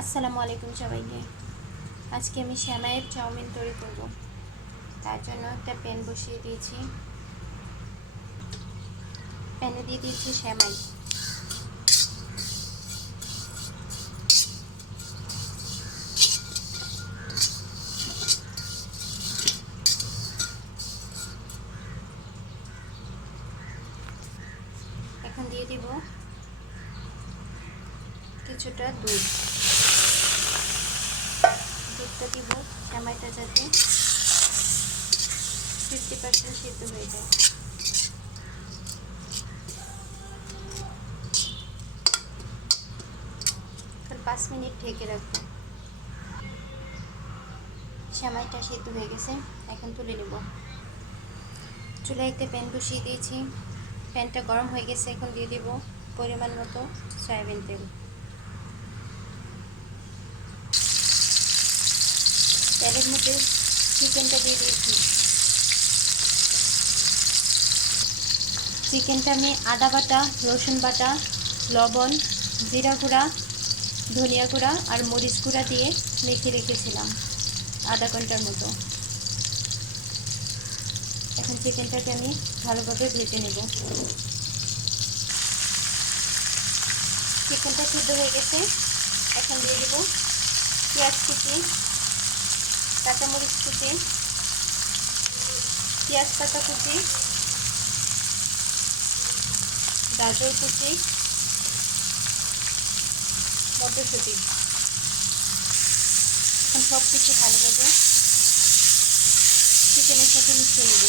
আসসালামু আলাইকুম সবাইকে। আজকে আমি সেমাইয়ের চাউমিন তৈরি করব। তার জন্য একটা প্যান বসিয়ে দিয়েছি। প্যানে দিয়ে দিয়েছি সেমাই। এখন দিয়ে দিব কিছুটা দুধ। দুধটা দিব সেমাইটা যাতে 50% সিদ্ধ হয়ে যায়। এখন 5 মিনিট ঢেকে রাখবো। সেমাইটা সিদ্ধ হয়ে গেছে, এখন তুলে নেব। চুলায় একটা প্যান বসিয়ে দিয়েছি। প্যানটা গরম হয়ে গেছে, এখন দিয়ে দেব পরিমাণ মতো সয়াবিন তেল। তেলের মধ্যে চিকেনটা দিয়ে দিয়েছি। চিকেনটা আমি আদা বাটা, রসুন বাটা, লবণ, জিরা গুঁড়া, ধনিয়া গুঁড়া আর মরিচ গুঁড়া দিয়ে মেখে রেখেছিলাম আধা ঘন্টার মতো। এখন চিকেনটাকে আমি ভালোভাবে ভেজে নেব। চিকেনটা সিদ্ধ হয়ে গেছে, এখন দিয়ে দেব পেঁয়াজ কুচি, কাঁচামরিচ কুচি, পেঁয়াজ পাতা কুচি, গাজর কুচি, মটরশুঁটি। এখন সব কিছু ভালোভাবে চিকেনের সাথে মিশিয়ে নেব।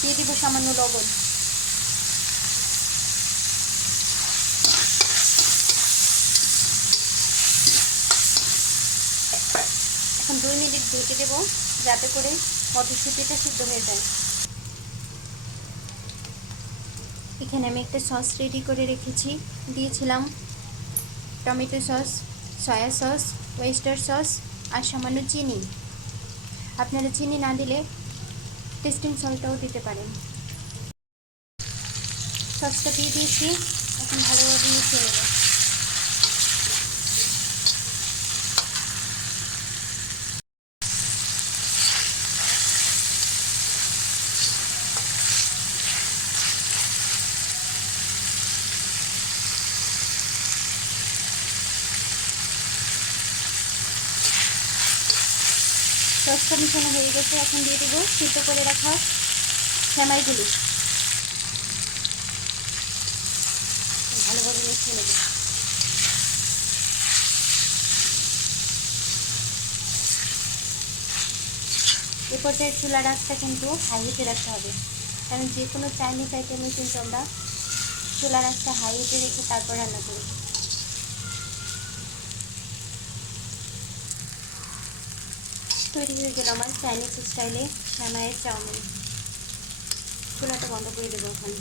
দিয়ে দিব সামান্য লবণ। এখন 2 মিনিট ঢেকে দেব যাতে করে মটরশুঁটিটা সিদ্ধ হয়ে যায়। এখানে আমি একটা সস রেডি করে রেখেছি। দিয়েছিলাম tomato sauce, soya sauce, oyster sauce আর সামান্য চিনি। আপনারা চিনি না দিলে টেস্টিং সল্টটাও দিতে পারেন। সসটা দিয়ে দিয়েছি, এখন ভালোভাবে মিশিয়ে নেব। সসটা মিশানো হয়ে গেছে, এখন দিয়ে দেবো সিদ্ধ করে রাখা সেমাইগুলি। ভালোভাবে মিশিয়ে নেব। এ পর্যায়ে চুলার আঁচটা কিন্তু হাই হিটে রাখতে হবে, কারণ যে কোনো চাইনিজ আইটেমে কিন্তু আমরা চুলার আঁচটা হাই হিটে রেখে তারপর রান্না করি। তৈরি হয়ে গেল আমার চাইনিজ স্টাইলে সেমাইয়ের চাউমিন। চুলাটা বন্ধ করে দেবো এখন।